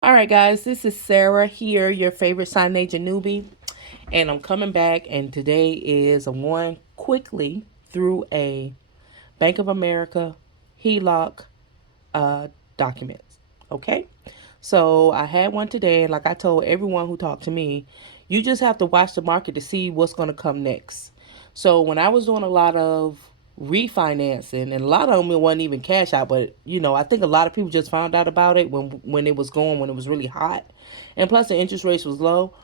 All right, guys, this is Sarah here, your favorite sign agent newbie, and I'm coming back. And today is a one quickly through a Bank of America HEloc uh, documents. Okay, so I had one today, and like I told everyone who talked to me, you just have to watch the market to see what's going to come next. So when I was doing a lot of refinancing, and a lot of them it wasn't even cash out, but I think a lot of people just found out about it when it was going when it was really hot, and plus the interest rates was low.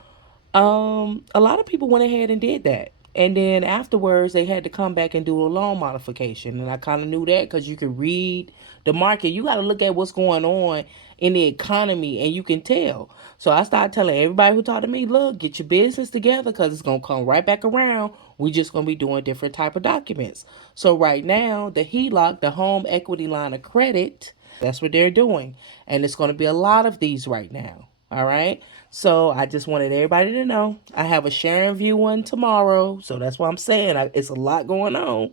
A lot of people went ahead and did that. And then afterwards, they had to come back and do a loan modification. And I kind of knew that because you could read the market. You got to look at what's going on in the economy and you can tell. So I started telling everybody who talked to me, look, get your business together because it's going to come right back around. We just going to be doing different type of documents. So right now, the HELOC, the home equity line of credit, that's what they're doing. And it's going to be a lot of these right now. All right. So I just wanted everybody to know I have a share and view one tomorrow. So that's what I'm saying. It's a lot going on.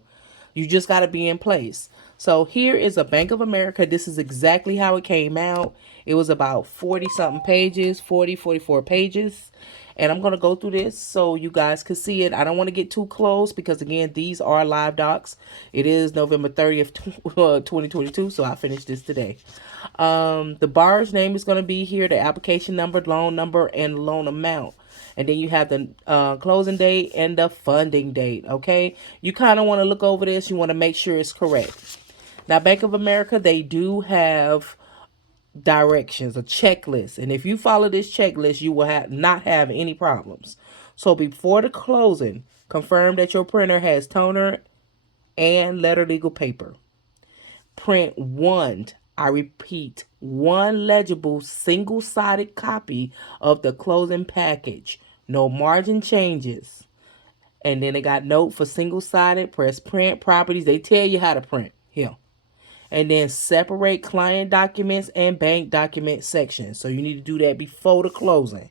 You just got to be in place. So here is a Bank of America. This is exactly how it came out. It was about 40 something pages, 44 pages. And I'm going to go through this so you guys can see it. I don't want to get too close because, again, these are live docs. It is November 30th, 2022, so I finished this today. The borrower's name is going to be here, the application number, loan number, and loan amount. And then you have the closing date and the funding date, okay? You kind of want to look over this. You want to make sure it's correct. Now, Bank of America, they do have directions, a checklist. And if you follow this checklist, you will not have any problems. So before the closing, confirm that your printer has toner and letter legal paper. Print one, I repeat, one legible single-sided copy of the closing package. No margin changes. And then they got note for single-sided, press print, properties. They tell you how to print here. And then separate client documents and bank document sections. So you need to do that before the closing.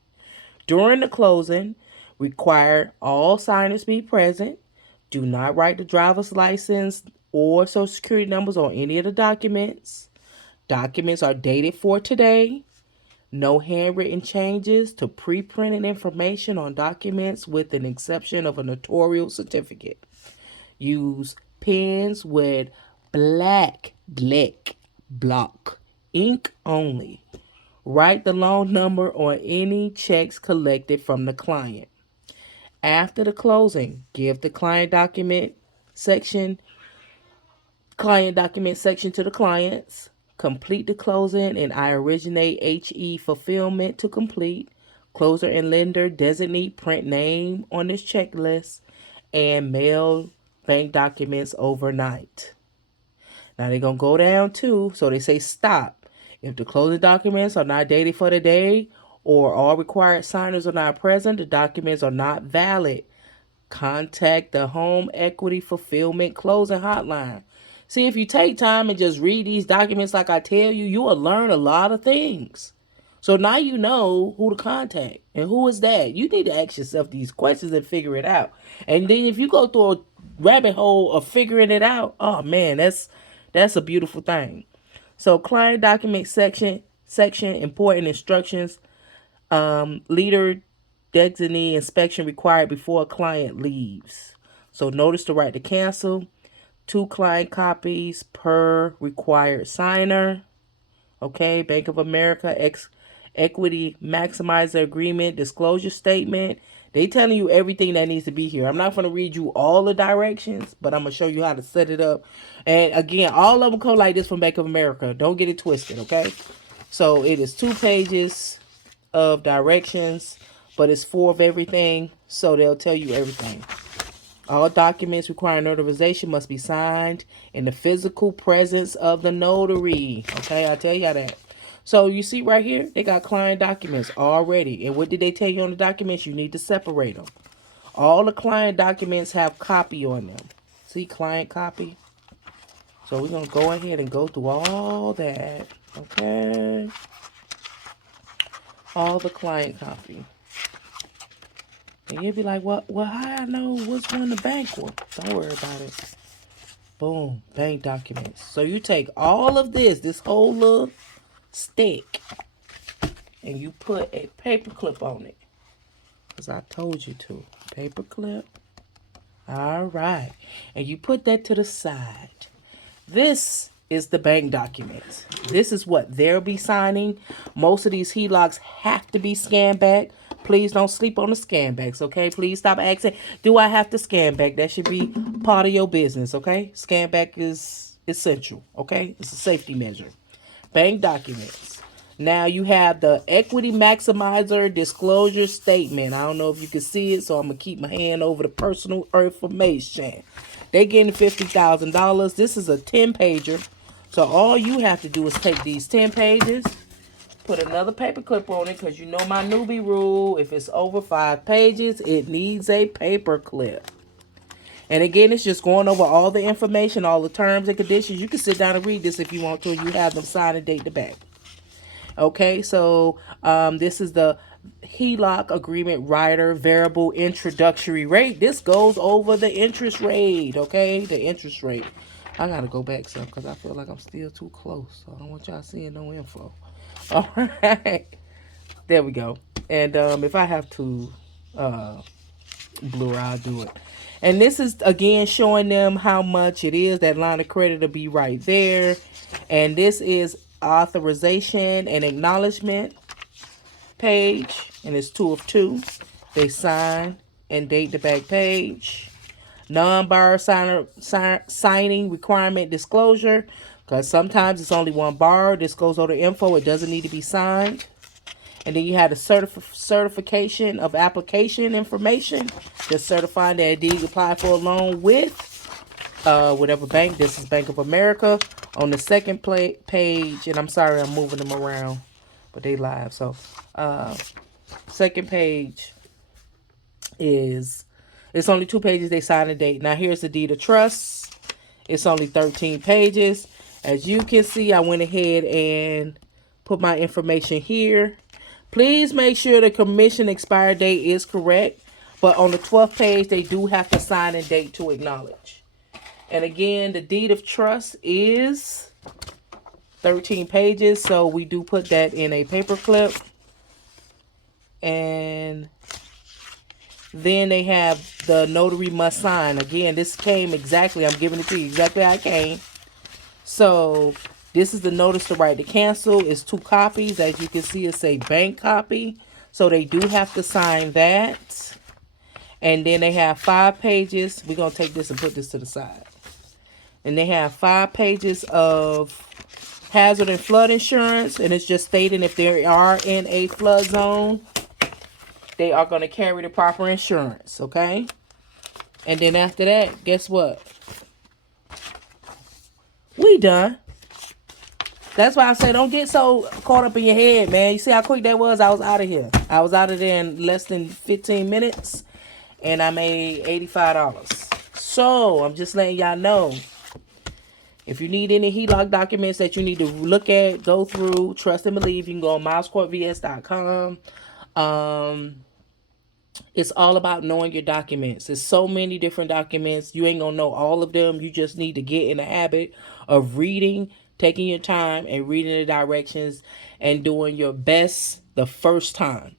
During the closing, require all signers be present. Do not write the driver's license or social security numbers on any of the documents. Documents are dated for today. No handwritten changes to pre-printed information on documents with an exception of a notarial certificate. Use pens with black block ink only. Write the loan number on any checks collected from the client. After the closing, give the client document section to the clients. Complete the closing and I originate HE fulfillment to complete. Closer and lender designate print name on this checklist and mail bank documents overnight. Now they're going to go down too. So they say stop. If the closing documents are not dated for the day or all required signers are not present, the documents are not valid. Contact the Home Equity Fulfillment Closing Hotline. See, if you take time and just read these documents like I tell you, you will learn a lot of things. So now you know who to contact and who is that. You need to ask yourself these questions and figure it out. And then if you go through a rabbit hole of figuring it out, oh man, that's a beautiful thing. So client document section important instructions. Leader designee inspection required before a client leaves. So notice the right to cancel. 2 client copies per required signer. Okay, Bank of America equity maximizer agreement disclosure statement. They telling you everything that needs to be here. I'm not going to read you all the directions, but I'm going to show you how to set it up. And again, all of them come like this from Bank of America. Don't get it twisted, okay? So it is 2 pages of directions, but it's full of everything, so they'll tell you everything. All documents requiring notarization must be signed in the physical presence of the notary. Okay, I tell you that. So you see right here, they got client documents already. And what did they tell you on the documents? You need to separate them. All the client documents have copy on them. See, client copy. So we're going to go ahead and go through all that. Okay. All the client copy. And you'll be like, well, how I know which one the bank was? Don't worry about it. Boom, bank documents. So you take all of this whole little stick, and you put a paper clip on it. Because I told you to. Paper clip. All right. And you put that to the side. This is the bank documents. This is what they'll be signing. Most of these HELOCs have to be scanned back. Please don't sleep on the scan backs, okay? Please stop asking, do I have to scan back? That should be part of your business, okay? Scan back is essential, okay? It's a safety measure. Bank documents. Now you have the equity maximizer disclosure statement. I don't know if you can see it, so I'm going to keep my hand over the personal information. They're getting $50,000. This is a 10-pager. So all you have to do is take these 10 pages, put another paper clip on it, because you know my newbie rule. If it's over 5 pages, it needs a paper clip. And again, it's just going over all the information, all the terms and conditions. You can sit down and read this if you want to. You have them sign and date the back. Okay, so this is the HELOC agreement rider variable introductory rate. This goes over the interest rate, okay? The interest rate. I got to go back some because I feel like I'm still too close. So I don't want y'all seeing no info. All right. There we go. And if I have to blur, I'll do it. And this is, again, showing them how much it is. That line of credit will be right there. And this is authorization and acknowledgement page. And it's 2 of 2. They sign and date the back page. Non-bar signing requirement disclosure. Because sometimes it's only one bar. This goes over info. It doesn't need to be signed. And then you have the certification of application information. Just certifying that indeed apply for a loan with whatever bank. This is Bank of America. On the second page, and I'm sorry I'm moving them around, but they live. So second page is, it's only 2 pages. They sign a date. Now here's the deed of trust. It's only 13 pages. As you can see, I went ahead and put my information here. Please make sure the commission expired date is correct. But on the 12th page, they do have to sign and date to acknowledge. And again, the deed of trust is 13 pages. So we do put that in a paper clip. And then they have the notary must sign. Again, this came exactly, I'm giving it to you exactly how it came. So this is the notice to right to cancel. It's 2 copies. As you can see, it's a bank copy. So they do have to sign that. And then they have 5 pages. We're going to take this and put this to the side. And they have 5 pages of hazard and flood insurance. And it's just stating if they are in a flood zone, they are going to carry the proper insurance. Okay? And then after that, guess what? We done. That's why I say don't get so caught up in your head, man. You see how quick that was? I was out of here. I was out of there in less than 15 minutes. And I made $85. So I'm just letting y'all know. If you need any HELOC documents that you need to look at, go through, trust and believe, you can go on milescourtvs.com. It's all about knowing your documents. There's so many different documents. You ain't going to know all of them. You just need to get in the habit of reading, taking your time, and reading the directions and doing your best the first time.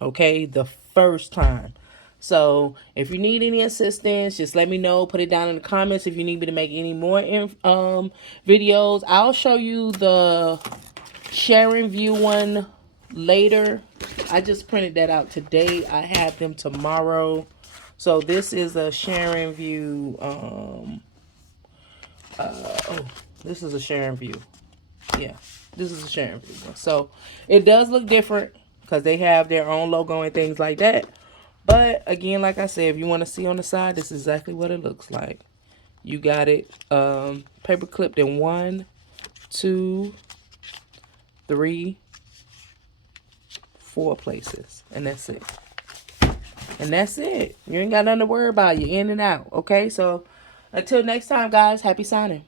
Okay? The first time. So if you need any assistance, just let me know. Put it down in the comments if you need me to make any more videos. I'll show you the sharing view one later. I just printed that out today. I have them tomorrow. So this is a sharing view. This is a sharing view. Yeah, this is a sharing view. So it does look different because they have their own logo and things like that. But again, like I said, if you want to see on the side, this is exactly what it looks like. You got it paper clipped in 1, 2, 3, 4 places. And that's it. And that's it. You ain't got nothing to worry about. You're in and out. Okay, so until next time, guys, happy signing.